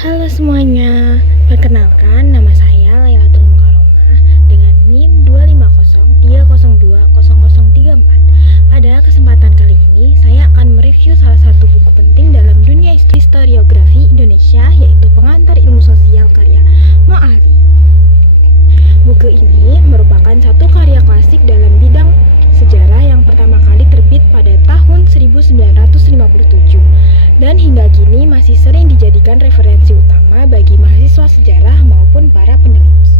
Halo semuanya, perkenalkan nama saya Lailatul Mukaromah dengan NIM 250302034. Pada kesempatan kali ini, saya akan mereview salah satu buku penting dalam dunia historiografi Indonesia, yaitu Pengantar Ilmu Sosial karya Moali. Buku ini merupakan satu karya klasik dalam bidang sejarah yang pertama kali terbit pada tahun 1957 dan hingga kini masih sering dijadikan referensi utama bagi mahasiswa sejarah maupun para peneliti.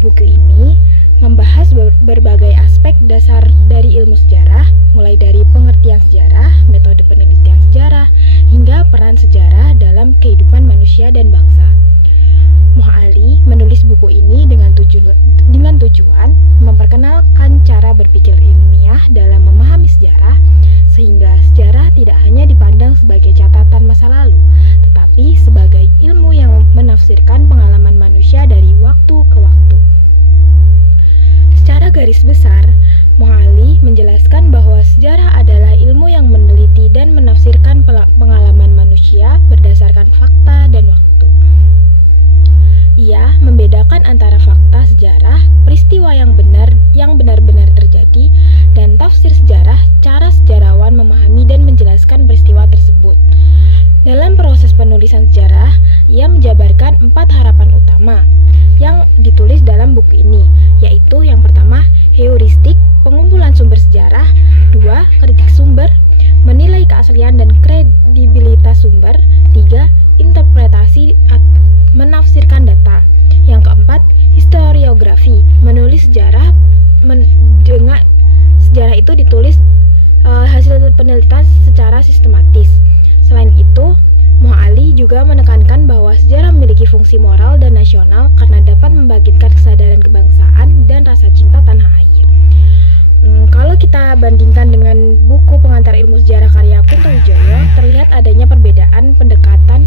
Buku ini membahas berbagai aspek dasar dari ilmu sejarah, mulai dari pengertian sejarah, metode penelitian sejarah, hingga peran sejarah dalam kehidupan manusia dan bangsa. Moali menulis buku ini dengan tujuan memperkenalkan cara berpikir ilmiah dalam memahami sejarah, sehingga sejarah tidak hanya dipandang sebagai catatan masa lalu, tetapi sebagai ilmu yang menafsirkan pengalaman manusia dari waktu ke waktu. Secara garis besar, Moali menjelaskan bahwa sejarah adalah ilmu yang meneliti dan menafsirkan pengalaman manusia berdasarkan fakta dan waktu. Ia membedakan antara fakta sejarah, peristiwa yang benar-benar terjadi, dan tafsir sejarah, cara sejarawan memahami dan menjelaskan peristiwa tersebut. Dalam proses penulisan sejarah, ia menjabarkan 4 harapan utama yang ditulis dalam buku ini, yaitu yang pertama, heuristik, pengumpulan sumber sejarah, 2, kritik sumber, menilai keaslian dan kredibilitas sumber, 3, interpretasi menafsirkan data. Yang keempat, historiografi, menulis sejarah dengan sejarah itu ditulis hasil penelitian secara sistematis. Selain itu, Moali juga menekankan bahwa sejarah memiliki fungsi moral dan nasional karena dapat membangkitkan kesadaran kebangsaan dan rasa cinta tanah air. Kalau kita bandingkan dengan buku Pengantar Ilmu Sejarah karya Kunto Wijoyo, terlihat adanya perbedaan pendekatan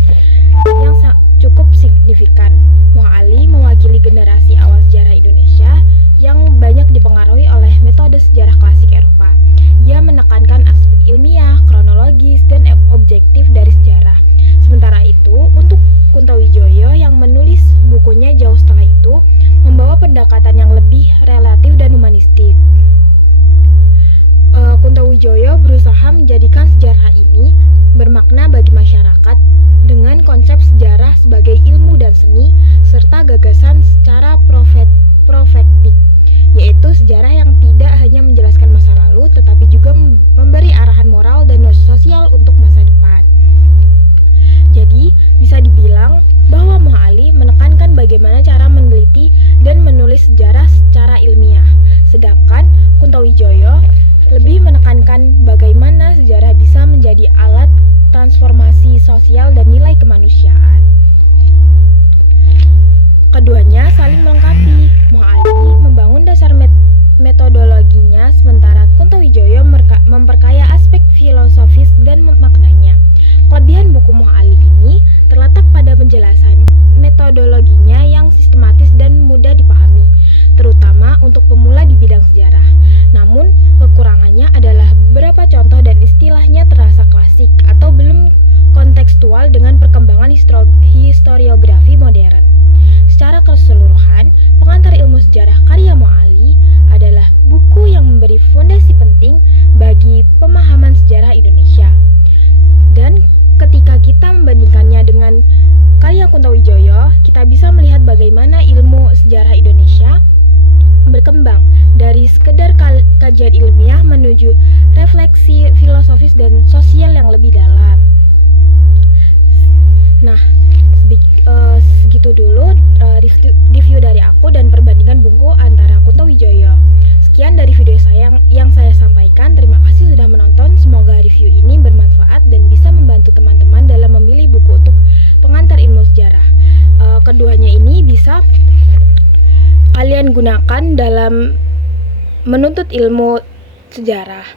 yang cukup signifikan. Moali mewakili generasi awal sejarah Indonesia yang banyak dipengaruhi oleh metode sejarah klasik Eropa. Ia menekankan aspek ilmiah, kronologis, dan objektif dari sejarah. Sementara itu, untuk Kunto Wijoyo yang menulis bukunya jauh setelah itu, membawa pendekatan yang lebih relatif dan humanistik. Kunto Wijoyo berusaha menjadikan sejarah ini bermakna bagi masyarakat dengan konsep sejarah sebagai ilmu dan seni, serta gagasan secara profetik, yaitu sejarah yang tidak hanya menjelaskan masa lalu, tetapi juga memberi arahan moral dan sosial untuk masa depan. Jadi, bisa dibilang bahwa Moali menekankan bagaimana cara meneliti dan menulis sejarah secara ilmiah, sedangkan Kunto Wijoyo lebih menekankan bagaimana sejarah bisa menjadi alat transformasi sosial dan nilai kemanusiaan. Keduanya saling melengkapi. Moali membangun dasar metodologinya, sementara Kunto Wijoyo memperkaya aspek filosofis dan maknanya. Kelebihan buku Moali ini terletak pada penjelasan metodologinya yang sistematis dan mudah dipahami, terutama untuk pemula di bidang sejarah. Namun, kekurangannya adalah beberapa contoh dan istilahnya terasa klasik atau belum kontekstual dengan perkembangan historiografi modern. Secara keseluruhan, Pengantar Ilmu Sejarah karya Moali adalah buku yang memberi fondasi penting bagi pemahaman sejarah Indonesia. Dan ketika kita membandingkannya dengan karya Kunto Wijoyo, kita bisa melihat bagaimana ilmu sejarah Indonesia berkembang dari sekedar kajian ilmiah menuju refleksi filosofis dan sosial yang lebih dalam. Nah, segitu dulu review dari aku dan perbandingan buku antara Kunto Wijoyo. Sekian dari video saya yang saya sampaikan. Terima kasih sudah menonton. Semoga review ini bermanfaat dan bisa membantu teman-teman dalam memilih buku untuk pengantar ilmu sejarah. Keduanya ini bisa kalian gunakan dalam menuntut ilmu sejarah.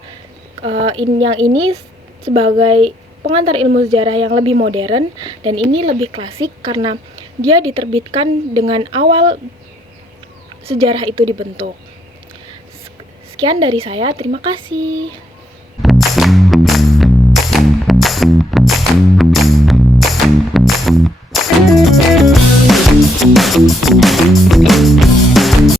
Yang ini sebagai pengantar ilmu sejarah yang lebih modern, dan ini lebih klasik karena dia diterbitkan dengan awal sejarah itu dibentuk. Sekian dari saya, terima kasih.